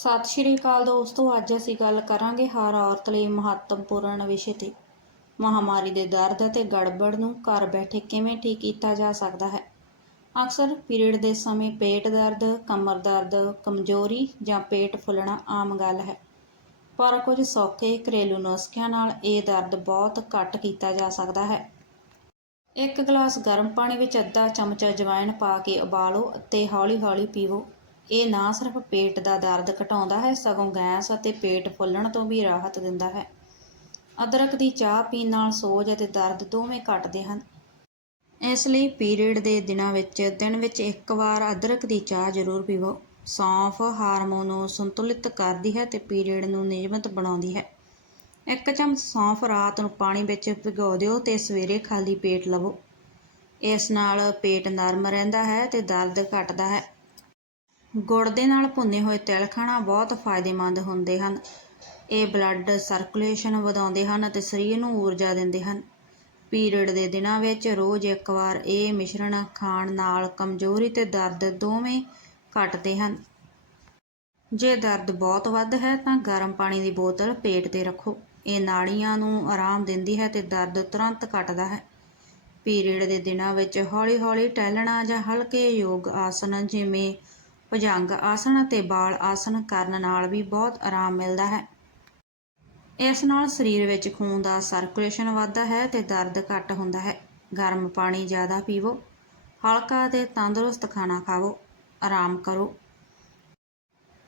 ਸਤਿ ਸ਼੍ਰੀ ਅਕਾਲ ਦੋਸਤੋ, ਅੱਜ ਅਸੀਂ ਗੱਲ ਕਰਾਂਗੇ ਹਰ ਔਰਤ ਲਈ ਮਹੱਤਵਪੂਰਨ ਵਿਸ਼ੇ ਤੇ। ਮਹਾਮਾਰੀ ਦੇ ਦਰਦ ਅਤੇ ਗੜਬੜ ਨੂੰ ਘਰ ਬੈਠੇ ਕਿਵੇਂ ਠੀਕ ਕੀਤਾ ਜਾ ਸਕਦਾ ਹੈ? ਅਕਸਰ ਪੀਰੀਅਡ ਦੇ ਸਮੇਂ ਪੇਟ ਦਰਦ, ਕਮਰ ਦਰਦ, ਕਮਜ਼ੋਰੀ ਜਾਂ ਪੇਟ ਫੁੱਲਣਾ ਆਮ ਗੱਲ ਹੈ। ਪਰ ਕੁਝ ਸੌਖੇ ਘਰੇਲੂ ਨੁਸਖਿਆਂ ਨਾਲ ਇਹ ਦਰਦ ਬਹੁਤ ਘੱਟ ਕੀਤਾ ਜਾ ਸਕਦਾ ਹੈ। ਇੱਕ ਗਲਾਸ ਗਰਮ ਪਾਣੀ ਵਿੱਚ ਅੱਧਾ ਚਮਚ ਅਜਵਾਇਣ ਪਾ ਕੇ ਉਬਾਲੋ ਅਤੇ ਹੌਲੀ-ਹੌਲੀ ਪੀਵੋ। ਇਹ ਨਾ ਸਿਰਫ ਪੇਟ ਦਾ ਦਰਦ ਘਟਾਉਂਦਾ ਹੈ, ਸਗੋਂ ਗੈਸ ਅਤੇ ਪੇਟ ਫੁੱਲਣ ਤੋਂ ਵੀ ਰਾਹਤ ਦਿੰਦਾ ਹੈ। ਅਦਰਕ ਦੀ ਚਾਹ ਪੀਣ ਨਾਲ ਸੋਜ ਅਤੇ ਦਰਦ ਦੋਵੇਂ ਘਟਦੇ ਹਨ। ਇਸ ਲਈ ਪੀਰੀਅਡ ਦੇ ਦਿਨਾਂ ਵਿੱਚ, ਦਿਨ ਵਿੱਚ ਇੱਕ ਵਾਰ ਅਦਰਕ ਦੀ ਚਾਹ ਜ਼ਰੂਰ ਪੀਵੋ। ਸੌਂਫ ਹਾਰਮੋਨ ਨੂੰ ਸੰਤੁਲਿਤ ਕਰਦੀ ਹੈ ਤੇ ਪੀਰੀਅਡ ਨੂੰ ਨਿਯਮਤ ਬਣਾਉਂਦੀ ਹੈ। ਇੱਕ ਚਮਚ ਸੌਂਫ ਰਾਤ ਨੂੰ ਪਾਣੀ ਵਿੱਚ ਭਿਗੋ ਦਿਓ ਤੇ ਸਵੇਰੇ ਖਾਲੀ ਪੇਟ ਲਵੋ। ਇਸ ਨਾਲ ਪੇਟ ਨਰਮ ਰਹਿੰਦਾ ਹੈ ਤੇ ਦਰਦ ਘਟਦਾ ਹੈ। ਗੁੜ ਦੇ ਨਾਲ ਭੁੰਨੇ ਹੋਏ ਤਿਲ ਖਾਣਾ ਬਹੁਤ ਫਾਇਦੇਮੰਦ ਹੁੰਦੇ ਹਨ। ਇਹ ਬਲੱਡ ਸਰਕੂਲੇਸ਼ਨ ਵਧਾਉਂਦੇ ਹਨ ਅਤੇ ਸਰੀਰ ਨੂੰ ਊਰਜਾ ਦਿੰਦੇ ਹਨ। ਪੀਰੀਅਡ ਦੇ ਦਿਨਾਂ ਵਿੱਚ ਰੋਜ਼ ਇੱਕ ਵਾਰ ਇਹ ਮਿਸ਼ਰਣ ਖਾਣ ਨਾਲ ਕਮਜ਼ੋਰੀ ਤੇ ਦਰਦ ਦੋਵੇਂ ਘਟਦੇ ਹਨ। ਜੇ ਦਰਦ ਬਹੁਤ ਵੱਧ ਹੈ ਤਾਂ ਗਰਮ ਪਾਣੀ ਦੀ ਬੋਤਲ ਪੇਟ ਤੇ ਰੱਖੋ। ਇਹ ਨਾੜੀਆਂ ਨੂੰ ਆਰਾਮ ਦਿੰਦੀ ਹੈ ਤੇ ਦਰਦ ਤੁਰੰਤ ਘਟਦਾ ਹੈ। ਪੀਰੀਅਡ ਦੇ ਦਿਨਾਂ ਵਿੱਚ ਹੌਲੀ-ਹੌਲੀ ਟਹਿਲਣਾ ਜਾਂ ਹਲਕੇ ਯੋਗ ਆਸਨ ਜਿਵੇਂ ਭੁਜੰਗ ਆਸਣ ਅਤੇ ਬਾਲ ਆਸਣ ਕਰਨ ਨਾਲ ਵੀ ਬਹੁਤ ਆਰਾਮ ਮਿਲਦਾ ਹੈ। ਇਸ ਨਾਲ ਸਰੀਰ ਵਿੱਚ ਖੂਨ ਦਾ ਸਰਕੂਲੇਸ਼ਨ ਵੱਧਦਾ ਹੈ ਤੇ ਦਰਦ ਘੱਟ ਹੁੰਦਾ ਹੈ। ਗਰਮ ਪਾਣੀ ਜ਼ਿਆਦਾ ਪੀਵੋ, ਹਲਕਾ ਅਤੇ ਤੰਦਰੁਸਤ ਖਾਣਾ ਖਾਵੋ, ਆਰਾਮ ਕਰੋ।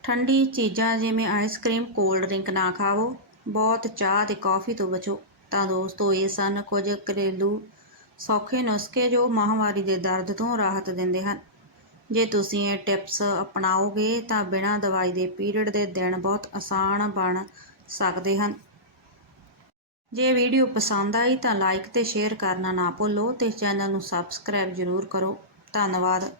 ਠੰਡੀ ਚੀਜ਼ਾਂ ਜਿਵੇਂ ਆਈਸਕ੍ਰੀਮ ਕੋਲਡ ਡਰਿੰਕ ਨਾ ਖਾਵੋ, ਬਹੁਤ ਚਾਹ ਤੇ ਕੌਫੀ ਤੋਂ ਬਚੋ। ਤਾਂ ਦੋਸਤੋ, ਇਹ ਸਨ ਕੁਝ ਘਰੇਲੂ ਸੌਖੇ ਨੁਸਖੇ ਜੋ ਮਹਾਮਾਰੀ ਦੇ ਦਰਦ ਤੋਂ ਰਾਹਤ ਦਿੰਦੇ ਹਨ। ਜੇ ਤੁਸੀਂ ਇਹ ਟਿਪਸ ਅਪਣਾਓਗੇ ਤਾਂ ਬਿਨਾਂ ਦਵਾਈ ਦੇ ਪੀਰੀਅਡ ਦੇ ਦਿਨ ਬਹੁਤ ਆਸਾਨ ਬਣ ਸਕਦੇ ਹਨ। ਜੇ ਵੀਡੀਓ ਪਸੰਦ ਆਈ ਤਾਂ ਲਾਈਕ ਤੇ ਸ਼ੇਅਰ ਕਰਨਾ ਨਾ ਭੁੱਲੋ ਤੇ ਚੈਨਲ ਨੂੰ ਸਬਸਕ੍ਰਾਈਬ ਜ਼ਰੂਰ ਕਰੋ। ਧੰਨਵਾਦ।